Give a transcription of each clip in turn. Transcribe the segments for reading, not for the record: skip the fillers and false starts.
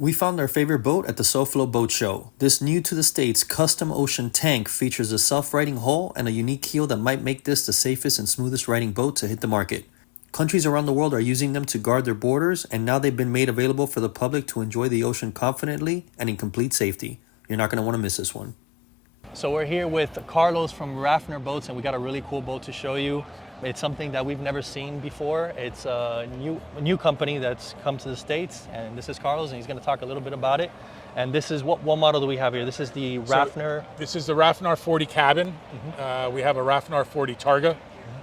We found our favorite boat at the SoFlo Boat Show. This new to the States custom ocean tank features a self-righting hull and a unique keel that might make this the safest and smoothest riding boat to hit the market. Countries around the world are using them to guard their borders, and now they've been made available for the public to enjoy the ocean confidently and in complete safety. You're not going to want to miss this one. So we're here with Carlos from Rafnar Boats, and we got a really cool boat to show you. It's something that we've never seen before. It's a new company that's come to the States, and this is Carlos, and he's going to talk a little bit about it. And this is what model do we have here? This is the Rafnar. This is the Rafnar 40 cabin. We have a Rafnar 40 Targa,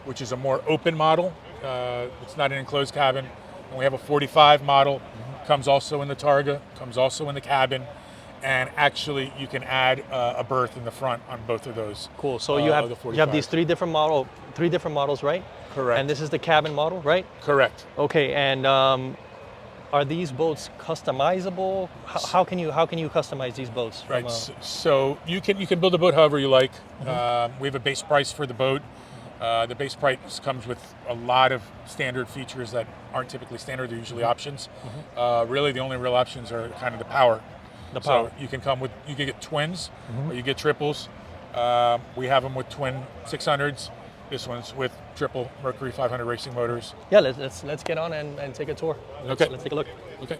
which is a more open model. It's not an enclosed cabin. And we have a 45 model, comes also in the Targa, comes also in the cabin. And actually, you can add a berth in the front on both of those. Cool. So you have these three different models, right? Correct. And this is the cabin model, right? Correct. Okay. And are these boats customizable? How can you customize these boats? Right. So you can build a boat however you like. We have a base price for the boat. The base price comes with a lot of standard features that aren't typically standard. They're usually options. Really, the only real options are kind of the power. So you can get twins, or you get triples. We have them with twin 600s. This one's with triple Mercury 500 racing motors. Yeah, let's get on and take a tour. Let's take a look. Okay.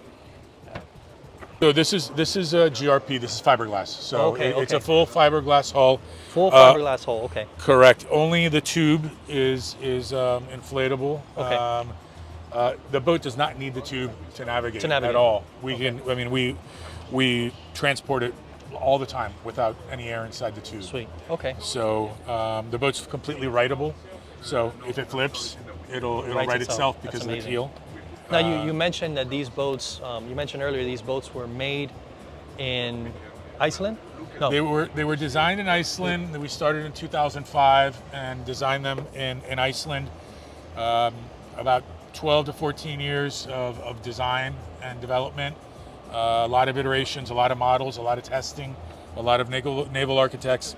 So this is a GRP. This is fiberglass. So it's a full fiberglass hull. Full fiberglass hull. Okay. Correct. Only the tube is inflatable. Okay. The boat does not need the tube to navigate at all. We transport it all the time without any air inside the tube. Sweet. Okay. So the boat's completely rightable. So if it flips, it'll right itself because of the keel. Now you mentioned that these boats. You mentioned earlier these boats were made in Iceland. No. They were designed in Iceland. We started in 2005 and designed them in Iceland. About 12 to 14 years of design and development. A lot of iterations, a lot of models, a lot of testing, a lot of naval architects.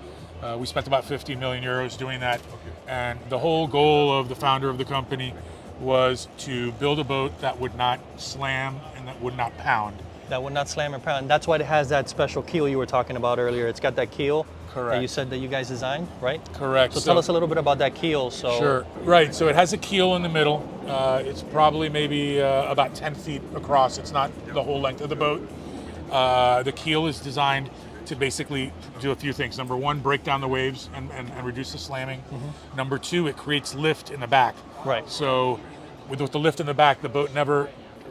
We spent about 50 million euros doing that. And the whole goal of the founder of the company was to build a boat that would not slam and that would not pound. That would not slam or pound. That's why it has that special keel you were talking about earlier. It's got that keel. Correct. That you said that you guys designed, right? Correct. So tell us a little bit about that keel. Sure. Right. So it has a keel in the middle. It's probably maybe about 10 feet across. It's not the whole length of the boat. The keel is designed to basically do a few things. Number one, break down the waves and reduce the slamming. Number two, it creates lift in the back. Right. So with the lift in the back, the boat never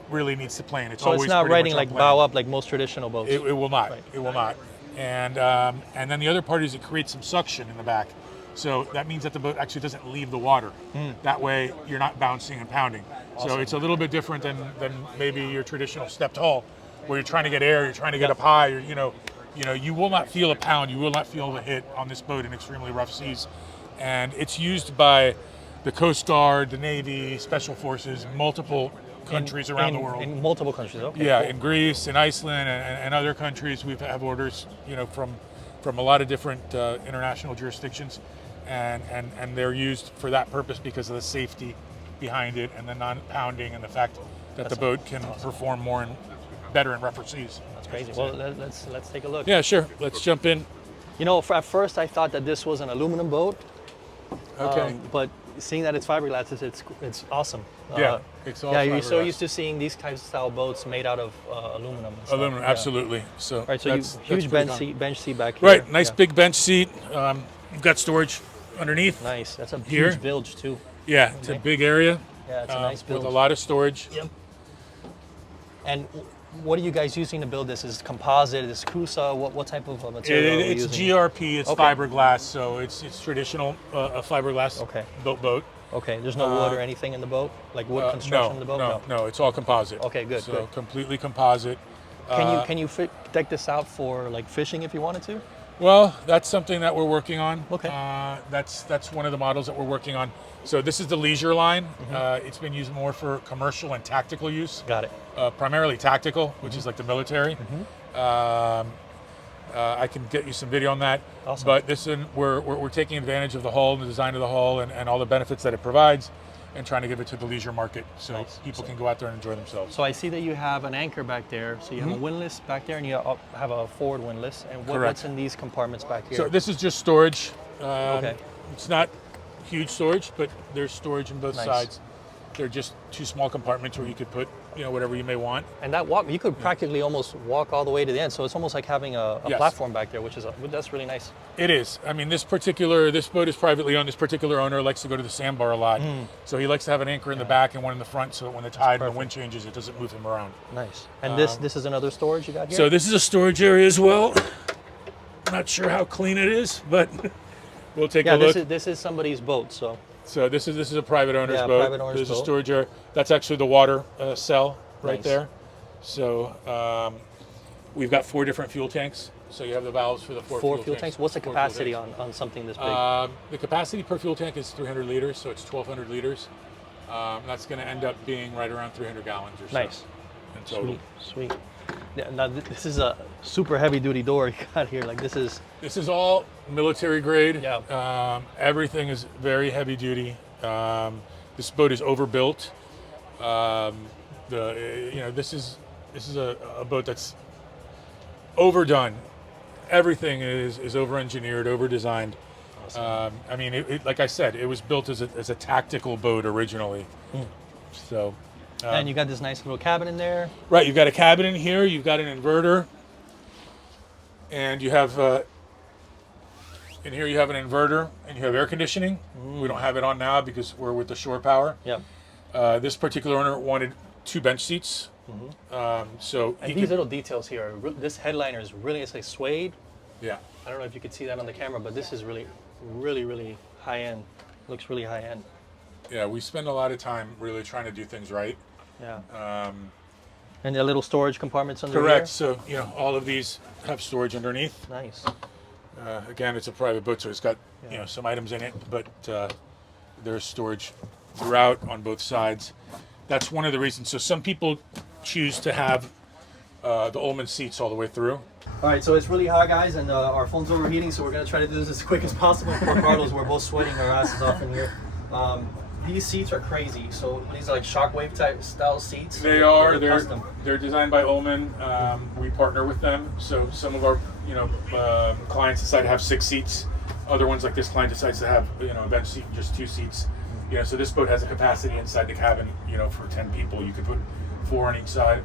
really needs to plane. So it's not riding like bow up like most traditional boats. It will not. Right. It will not. And then the other part is it creates some suction in the back. So that means that the boat actually doesn't leave the water. That way you're not bouncing and pounding. Awesome. So it's a little bit different than maybe your traditional stepped hull, where you're trying to get air, you're trying to get up high, or, you will not feel a pound, you will not feel the hit on this boat in extremely rough seas. And it's used by the Coast Guard, the Navy, Special Forces, multiple countries around the world. In multiple countries, okay. Yeah, cool. In Greece, in Iceland, and other countries. We have orders, from a lot of different international jurisdictions, and they're used for that purpose because of the safety behind it and the non-pounding and the fact that the boat can perform better in rougher seas. That's crazy. Well, let's take a look. Yeah, sure. Let's jump in. At first I thought that this was an aluminum boat. Okay. But seeing that it's fiberglass, it's awesome. It's all yeah, you're fiberglass. so used to seeing these types of style boats made out of aluminum. And stuff. Aluminum, absolutely. So, right, so huge bench seat back here. Right, nice big bench seat. You've got storage underneath. Nice, that's a huge bilge too. Yeah, it's a big area. Yeah, it's a nice bilge. With a lot of storage. Yep. And what are you guys using to build this? Is it composite? Is it Cruza? What type of material are you it's using? GRP, it's fiberglass, so it's traditional fiberglass boat. Okay, there's no wood or anything in the boat? Like wood construction in the boat? No, it's all composite. Okay, good, so good. Completely composite. Can you deck this out for like fishing if you wanted to? Well, that's something that we're working on. Okay. That's one of the models that we're working on. So this is the leisure line. It's been used more for commercial and tactical use. Got it. Primarily tactical, which is like the military. I can get you some video on that. Awesome. But we're taking advantage of the hull and the design of the hull and all the benefits that it provides. and trying to give it to the leisure market so Nice. people can go out there and enjoy themselves. So I see that you have an anchor back there. So you have a windlass back there, and you have a forward windlass. And what's in these compartments back here? So this is just storage. Okay. It's not huge storage, but there's storage on both Nice. sides. They're just two small compartments where you could put, whatever you may want. And that walk, you could practically almost walk all the way to the end. So it's almost like having a Yes. platform back there, that's really nice. It is. I mean, this boat is privately owned. This particular owner likes to go to the sandbar a lot. So he likes to have an anchor in the back and one in the front so that when the tide and the wind changes, it doesn't move him around. Nice. And this is another storage you got here? So this is a storage area as well. Not sure how clean it is, but we'll take a look. This is somebody's boat, so. So this is a private owner's boat. Private owner's There's boat. a storage area. That's actually the water cell right Nice. there. So we've got 4 different fuel tanks. So you have the valves for the four Fuel tanks? What's the 4 fuel capacity tanks. on something this big? The capacity per fuel tank is 300 liters, so it's 1,200 liters. That's going to end up being right around 300 gallons or so. Nice. In total. Sweet. Yeah, now this is a super heavy duty door you got here. Like this is all military grade. Yeah. Everything is very heavy duty. This boat is overbuilt. This is a boat that's overdone. Everything is over-engineered, over-designed. Awesome. I mean, like I said, it was built as a tactical boat originally. So. and you got this nice little cabin in there. Right, you've got a cabin in here, you've got an inverter, and you have in here you have an inverter, and you have air conditioning. We don't have it on now because we're with the shore power. Yeah. This particular owner wanted 2 bench seats. So And these little details here, this headliner is really, it's like suede. yeah. I don't know if you could see that on the camera, but this is really, really, really high end. Looks really high end. Yeah, we spend a lot of time really trying to do things right. Yeah. And the little storage compartments under Correct. So, all of these have storage underneath. here. Nice. Again, it's a private boat, so it's got some items in it, but there's storage throughout on both sides. That's one of the reasons. So some people choose to have the Ullman seats all the way through. All right, so it's really hot, guys, and our phone's overheating, so we're gonna try to do this as quick as possible. Poor Carlos, we're both sweating our asses off in here. These seats are crazy. So these are like shockwave type style seats. They are. They're custom. They're designed by Ullman. We partner with them. So some of our clients decide to have 6 seats. Other ones like this client decides to have a bench seat and just 2 seats. So this boat has a capacity inside the cabin. For 10 people, you could put 4 on each side,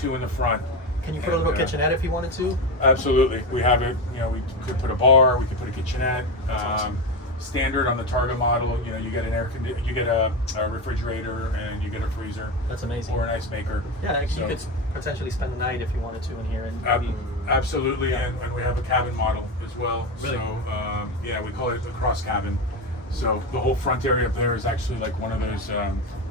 2 in the front. Can you put a little kitchenette if you wanted to? Absolutely. We have it. We could put a bar. We could put a kitchenette. Awesome. Standard on the Targa model, you get an you get a refrigerator and you get a freezer. That's amazing. Or an ice maker. Yeah, you could potentially spend the night if you wanted to in here. And Absolutely, Yeah. and we have a cabin model as well. Really? So we call it a cross cabin. So the whole front area up there is actually like one of those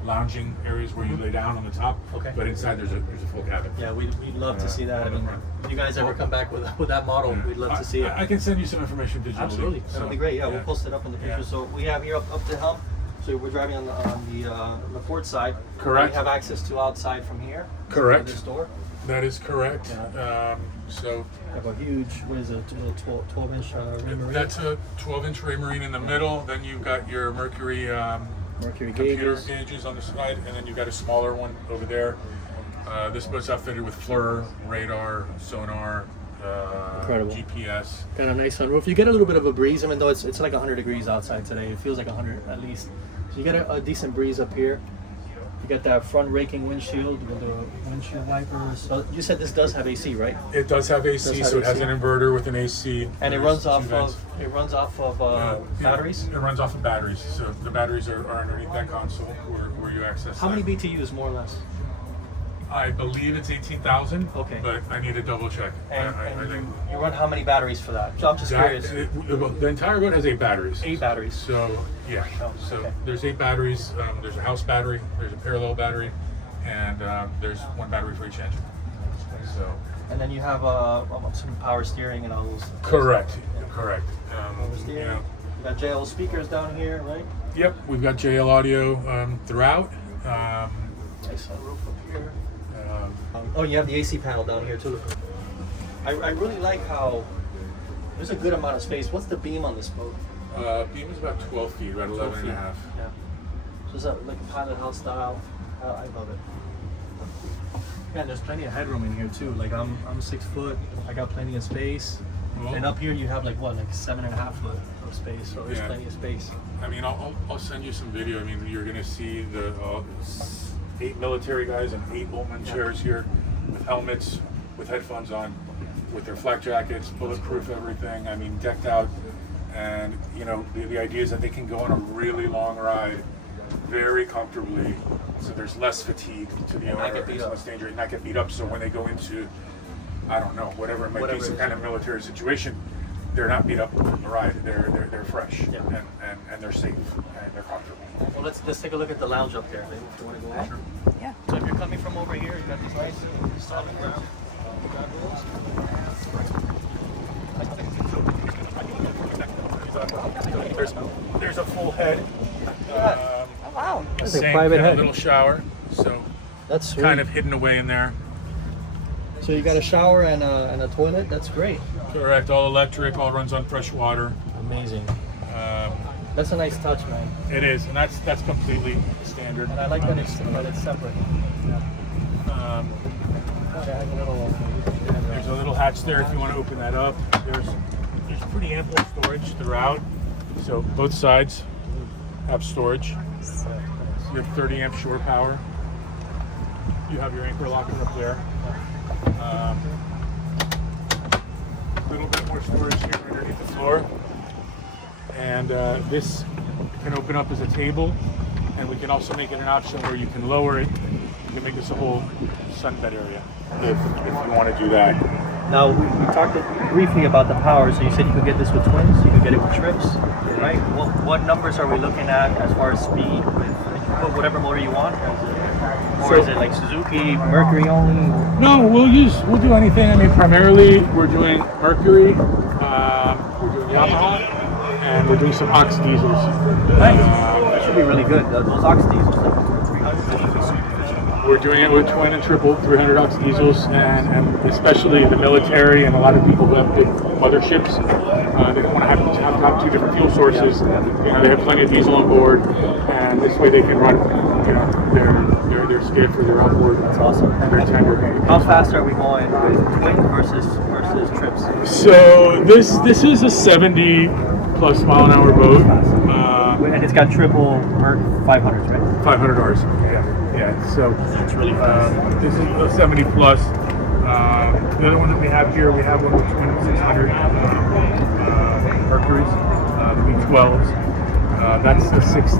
lounging areas where you lay down on the top. Okay. But inside there's a full cabin. Yeah, we'd love to see that. I on the mean, front. if you guys ever come back with that model, we'd love to see it. I can send you some information digitally. Absolutely, that would be great. Yeah, we'll yeah. post it up in the picture. Yeah. So we have here up the helm. So we're driving on the port side. Correct. We have access to outside from here. Correct. This door. That is correct. Yeah. So We have a huge, what is it, 12-inch ray marine? that's a 12-inch ray marine in the middle. Then you've got your Mercury Mercury computer gauges. gauges on the side, and then you've got a smaller one over there. This boat's outfitted with FLIR, radar, sonar, Incredible. GPS. Got a nice sunroof. You get a little bit of a breeze, even though it's like 100 degrees outside today. It feels like 100 at least. So you get a decent breeze up here. You got that front raking windshield with the windshield wipers. So you said this does have AC, right? It does have AC, Does have so it has AC. an inverter with an AC. And it There's runs 2 off vents. of batteries. It runs off of batteries, so the batteries are underneath that console where you access. How many that. BTUs, more or less? I believe it's 18,000. Okay. But I need to double check. And, I and think you run how many batteries for that? So I'm just curious. the entire boat has 8 batteries. 8 batteries. So yeah, Oh, so okay. there's 8 batteries. There's a house battery, there's a parallel battery, and there's 1 battery for each engine. So And then you have some power steering and all those. correct, correct. Power steering. You got JL speakers down here, right? Yep, we've got JL audio throughout. Nice sunroof up here. Oh, you have the AC panel down here too. I really like how there's a good amount of space. What's the beam on this boat? Beam is about 12 feet, about 11 and a half. Yeah. Just like a pilot house style. I love it. Yeah, there's plenty of headroom in here too. Like I'm 6 foot. I got plenty of space. Well, And up here you have like what, like 7.5 foot of space. So there's plenty of space. I mean, I'll send you some video. I mean, you're gonna see the 8 military guys and 8 Ullman chairs here with helmets, with headphones on, with their flak jackets, bulletproof everything. I mean, decked out. And you know, the idea is that they can go on a really long ride very comfortably, so there's less fatigue to the owner, there's less danger, and not get beat up. So when they go into, I don't know, whatever it might be, some kind of military situation, they're not beat up on the ride. They're fresh, and they're safe and they're comfortable. Well, let's take a look at the lounge up there. Maybe if you want to go up. Sure. Yeah. So if you're coming from over here, you got these nice solid ground. There's a full head. Oh, wow. A That's a sink private and a head. little shower, so That's sweet. kind of hidden away in there. So you got a shower and a toilet. That's great. Correct, all electric, all runs on fresh water. Amazing. That's a nice touch, man. It is, and that's completely standard. And I like that it's separate. There's a little hatch there if you want to open that up. There's pretty ample storage throughout, so both sides have storage. You have 30 amp shore power. You have your anchor locker up there. A little bit more storage here underneath the floor. And this can open up as a table, and we can also make it an option where you can lower it. You can make this a whole sunbed area if you want to do that. Now we talked briefly about the power. So you said you could get this with twins. You could get it with trips, right? What numbers are we looking at as far as speed? With whatever motor you want, or is it like Suzuki, Mercury only? No, we'll do anything. I mean, primarily we're doing Mercury, we're doing Yamaha, and we're doing some Ox diesels. Nice. That should be really good. Those Ox diesels, 300, that should be super. We're doing it with twin and triple 300 Ox diesels, and especially the military and a lot of people who have big motherships. They don't want to have 2 different fuel sources. You know, they have plenty of diesel on board, and this way they can run, you know, their skiff or their outboard. That's awesome. And their tender. How fast are we going with twin versus trips? So this is a 70 plus mile an hour boat. And it's got triple Merc 500s, right? 500 Rs. Yeah. So That's really fast. this is a 70 plus. The other one that we have here, we have one with 2600 Mercuries, the V12s. That's a 60,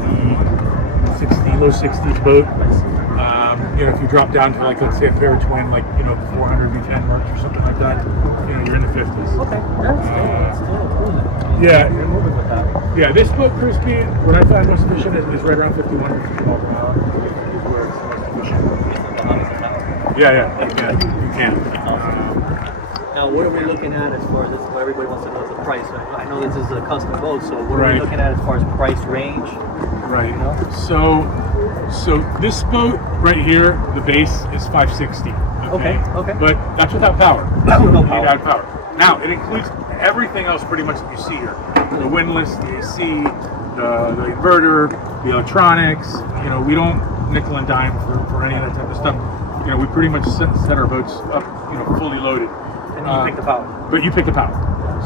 low 60s boat. You know, if you drop down to like, let's say a pair of twin, like, you know, 400 V10 Mercs or something like that, you know, you're in the 50s. Okay, that's still cool then. Yeah. You're moving with that. Yeah, this boat cruise speed, what I find most efficient is right around 51 to 50 miles per hour. Is where it's most efficient. Yeah, you can. Now, what are we looking at as far as this? Well, everybody wants to know the price. I know this is a custom boat, so what are we Right. looking at as far as price range? Right. You know? So this boat right here, the base is 560. Okay. But that's without power. No You power. need to add power. Now it includes everything else pretty much that you see here: the windlass, the AC, the inverter, the electronics. You know, we don't nickel and dime for any of that type of stuff. You know, we pretty much set our boats up, you know, fully loaded. And you pick the power. But you pick the power.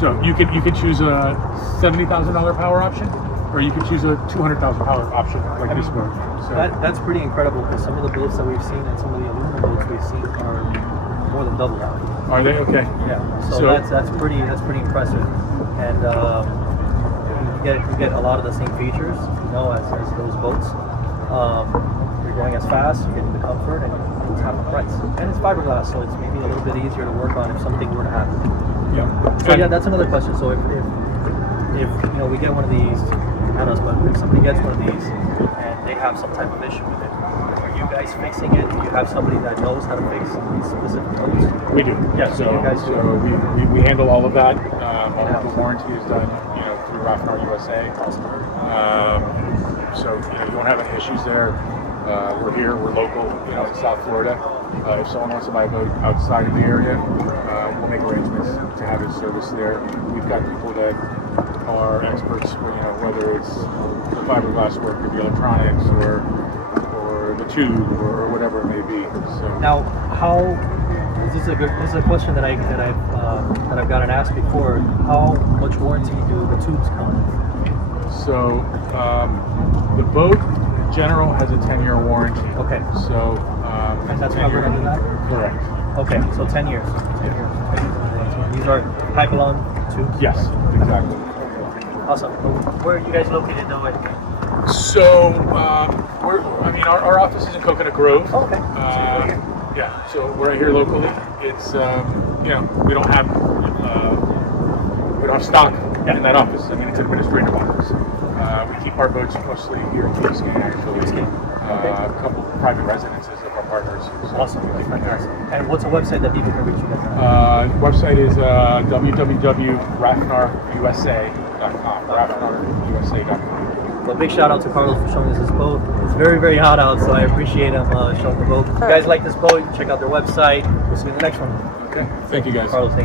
So you could choose a $70,000 power option, or you could choose a $200,000 power option like this boat. So That's pretty incredible because some of the boats that we've seen and some of the aluminum boats we've seen are more than double that. are they okay? Yeah. So that's pretty impressive, and you get a lot of the same features, you know, as those boats. You're going as fast, you're getting the comfort, and it's half the price. And it's fiberglass, so it's maybe a little bit easier to work on if something were to happen. Yeah. So yeah, that's another question. So if you know we get one of these, not us, but if somebody gets one of these and they have some type of issue with it, are you guys fixing it? Do you have somebody that knows how to fix these specific boats? We do. Yeah, so you guys do. So we handle all of that. All of the warranty is done, you know, through Rafnar USA. So you know, you won't have any issues there. We're here, we're local, you know, in South Florida. If someone wants to buy a boat outside of the area, we'll make arrangements to have it serviced there. We've got people that are experts, you know, whether it's the fiberglass work or the electronics or the tube or whatever it may be. So Now, how this is a question that I've gotten asked before. How much warranty do the tubes come with? So the boat in general has a 10-year warranty. Okay. So And that's covered under that? Correct. Okay, so 10 years. 10 years. Okay. These are pipe-along tubes? Yes, exactly. Awesome. Where are you guys located though? So our office is in Coconut Grove. Oh, okay. Yeah, so we're right here locally. It's you know, we don't have stock in that office. I mean, it's an administrative office. We keep our boats mostly here in Key Biscayne, actually. A couple private residences of our partners. So Awesome. Fantastic. And what's a website that people can reach you guys on? Website is www.rafnarusa.com. rafnarusa.com. Well, big shout out to Carlos for showing us this boat. It's very, very hot out, so I appreciate him showing the boat. If you guys like this boat, check out their website. We'll see you in the next one. Okay. Thank you, guys. Carlos, thank you.